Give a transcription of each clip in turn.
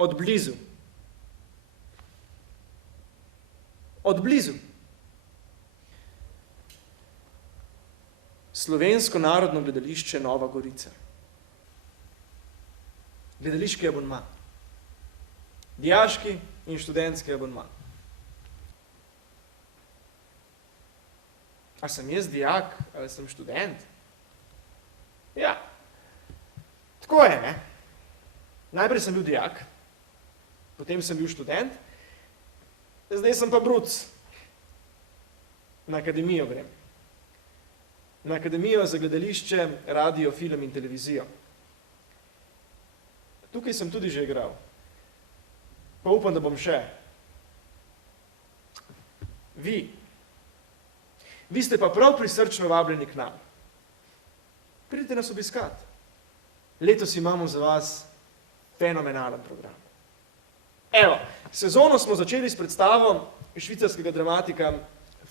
Od blizu. Od blizu. Slovensko narodno gledališče Nova Gorica. Gledališki abonma. Dijaški in študentski abonma. A sem jaz dijak ali sem študent? Ja. Tako je, ne? Najprej sem bil dijak, potem sem bil študent, zdaj sem pa bruc. Na akademijo grem. Na akademijo za gledališče, radio, film in televizijo. Tukaj sem tudi že igral. Pa upam, da bom še. Vi ste pa prav prisrčno vabljeni k nam. Pridite nas obiskat. Letos imamo za vas fenomenalen program. Evo, sezono smo začeli s predstavo švicarskega dramatika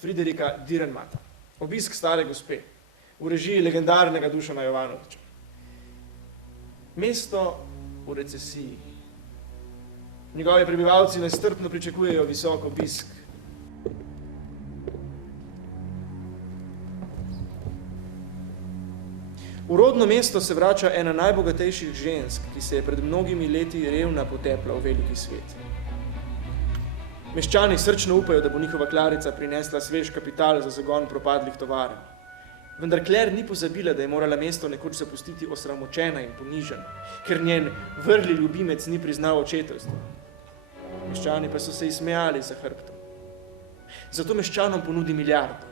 Friderika Dürrenmatta. Obisk stare gospe v režiji legendarnega Dušana Jovanovića. Mesto v recesiji. Njegovi prebivalci nestrpno pričakujejo visok obisk. V rodno mesto se vrača ena najbogatejših žensk, ki se je pred mnogimi leti revna potepla v veliki svet. Meščani srčno upajo, da bo njihova Klarica prinesla svež kapital za zagon propadlih tovarn. Vendar Claire ni pozabila, da je morala mesto nekoč zapustiti osramočena in ponižena, ker njen vrli ljubimec ni priznal očetovstva. Meščani pa so se izsmejali za hrbtom. Zato meščanom ponudi milijardo.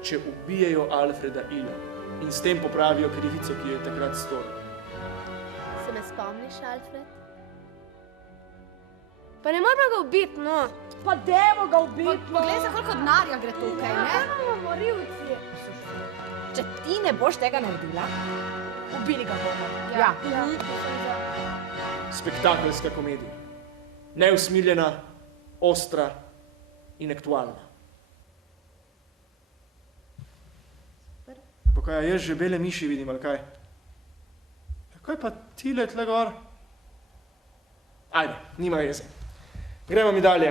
Če ubijejo Alfreda Ila in s tem popravijo krivico, ki jo je takrat storil. Se me spomniš, Alfred? Pa ne moramo ga ubiti, no. Pa dajmo ga ubiti, no. Poglej, za koliko denarja gre tukaj, ne? Ja, morilci. Če ti ne boš tega naredila, ubili ga bomo. Ja. Spektakelska komedija. Neusmiljena, ostra in aktualna. Pa kaj, jaz že bele miši vidim, ali kaj? Kaj pa tile tle gor? Ajde, nima veze. Gremo mi dalje.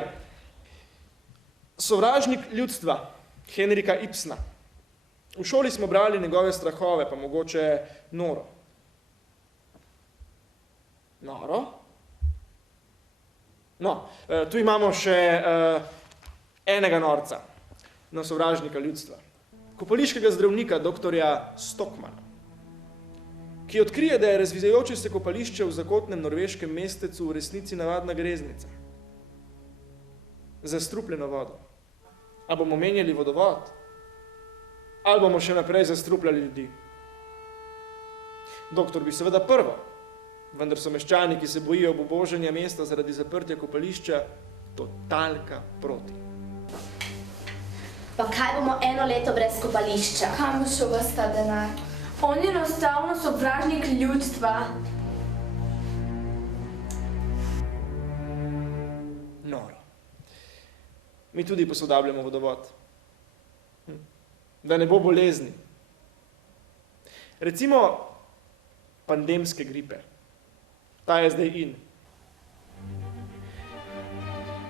Sovražnik ljudstva, Henrika Ibsena. V šoli smo brali njegove strahove, pa mogoče noro. Noro? No, tu imamo še enega norca, na sovražnika ljudstva. Kopališkega zdravnika, doktorja Stockmana, ki odkrije, da je razvizajoče se kopališče v zakotnem norveškem mestecu v resnici navadna greznica. Zastrupljeno vodo. A bomo menjali vodovod? Ali bomo še naprej zastrupljali ljudi? Doktor bi seveda prvo, vendar so meščani, ki se bojijo obuboženja mesta zaradi zaprtja kopališča, totalka proti. Pa kaj bomo eno leto brez kopališča? Kam bo šel ves ta denar? On je enostavno sovražnik ljudstva. Noro. Mi tudi posodabljamo vodovod. Da ne bo bolezni. Recimo pandemske gripe. Ta je zdaj in.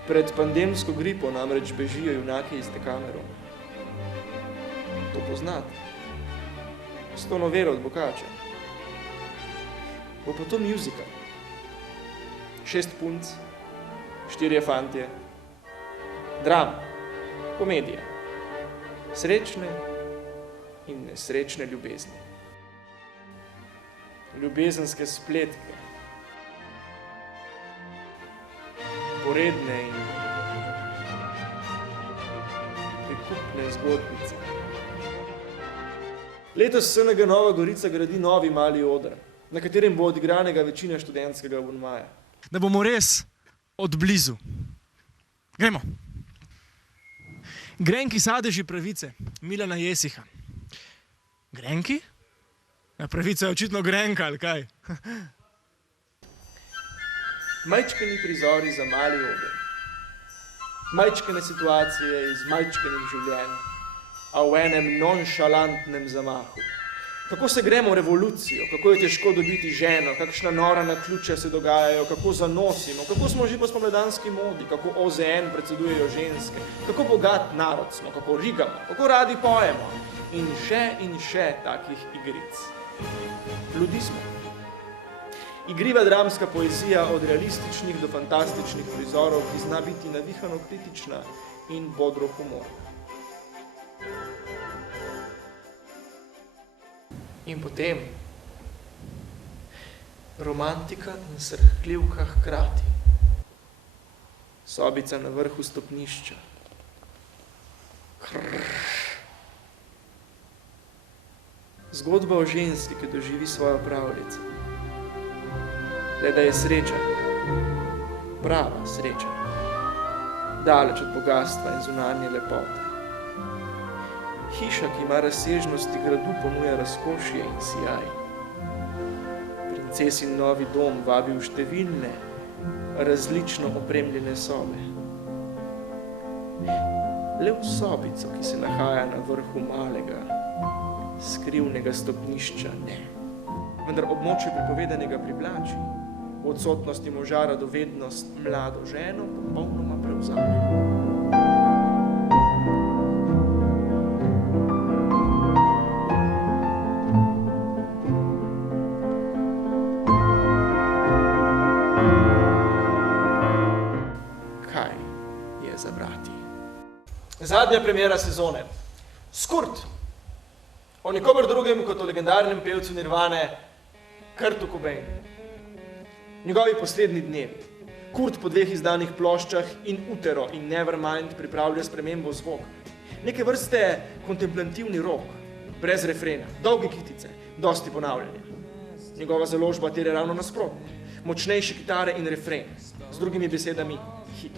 Pred pandemsko gripo namreč bežijo junaki iz Dekamerona. To poznate. S to novelo od Bokača. Bo pa to musical. 6 punc, 4 fantje, drama, komedija, srečne in nesrečne ljubezni. Ljubezenske spletke, poredne in prikupne zgodbice. Letos SNG Nova Gorica gradi novi mali oder, na katerem bo odigranega večina študentskega abonmaja. Da bomo res od blizu. Gremo. Grenki sadeži pravice, Milana Jesiha. Grenki? Ja, pravica je očitno grenka, ali kaj? Majčkeni prizori za mali oder. Majčkene situacije iz majčkenih življenj, a v enem nonšalantnem zamahu. Kako se gremo v revolucijo, kako je težko dobiti ženo, kakšna nora naključja se dogajajo, kako zanosimo, kako smo že po spomladanski modi, kako OZN predsedujejo ženske, kako bogat narod smo, kako rigamo, kako radi pojemo in še takih igric. Ljudi smo. Igriva dramska poezija od realističnih do fantastičnih prizorov, ki zna biti navihano kritična in bodro humorna. In potem romantika in srhljivka hkrati. Sobica na vrhu stopnišča. Zgodba o ženski, ki doživi svojo pravljico. Le da je sreča, prava sreča, daleč od bogatstva in zunanje lepote. Hiša, ki ima razsežnosti gradu, ponuja razkošje in sijaj. Princesin novi dom vabi v številne, različno opremljene sobe. Le v sobico, ki se nahaja na vrhu malega, skrivnega stopnišča, ne. Vendar območje pripovedanega privlači, v odsotnosti moža radovednost mlado ženo popolnoma prevzame. Kaj je za brati? Zadnja premiera sezone. Skurt. O nikomer drugem kot o legendarnem pevcu Nirvane, Kurtu Cobainu. Njegovi poslednji dnevi. Kurt po 2 izdanih ploščah in Utero in Nevermind pripravlja spremembo zvoka. Neke vrste kontemplativni rock, brez refrena, dolge kitice, dosti ponavljanja. Njegova založba tere ravno nasprotno. Močnejše kitare in refren, z drugimi besedami hit.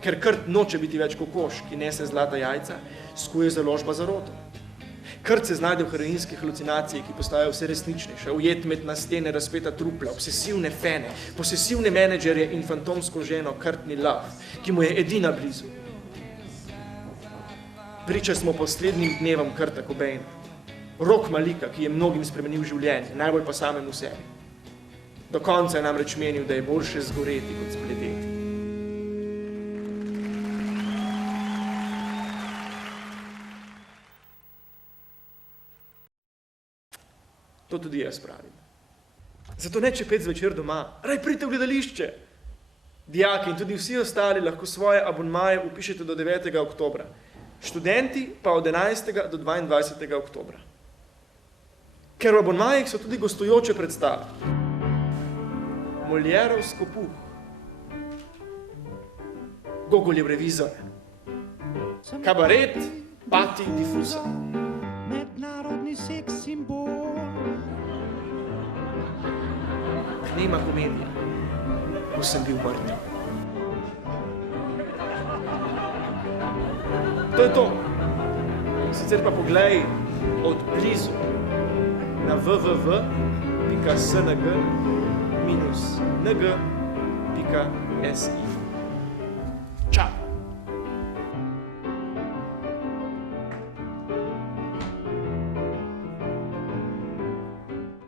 Ker Kurt noče biti več kokoš, ki nese zlata jajca, skuje založba zaroto. Kurt se znajde v heroinski halucinaciji, ki postajajo vse resničnejše, ujet med na stene razpeta trupla, obsesivne fene, posesivne menedžerje in fantomsko ženo Courtney Love, ki mu je edina blizu. Priča smo poslednjim dnevom Kurta Cobaina, rock malika, ki je mnogim spremenil življenje, najbolj pa samemu sebi. Do konca je namreč menil, da je boljše zgoreti kot spleteti. To tudi jaz pravim. Zato ne čepet zvečer doma, raj pridite v gledališče. Dijaki in tudi vsi ostali lahko svoje abonmaje upišete do 9. oktobra. Študenti pa od 11. do 22. oktobra. Ker v abonmajih so tudi gostujoče predstave. Moljerovsko puh. Gogoljev revizor. Kabaret Pati Difusa. Mednarodni seks simbol. Nema komedija, ko sem bil mrtev. To je to. Sicer pa poglej od blizu na www.sng-ng.si.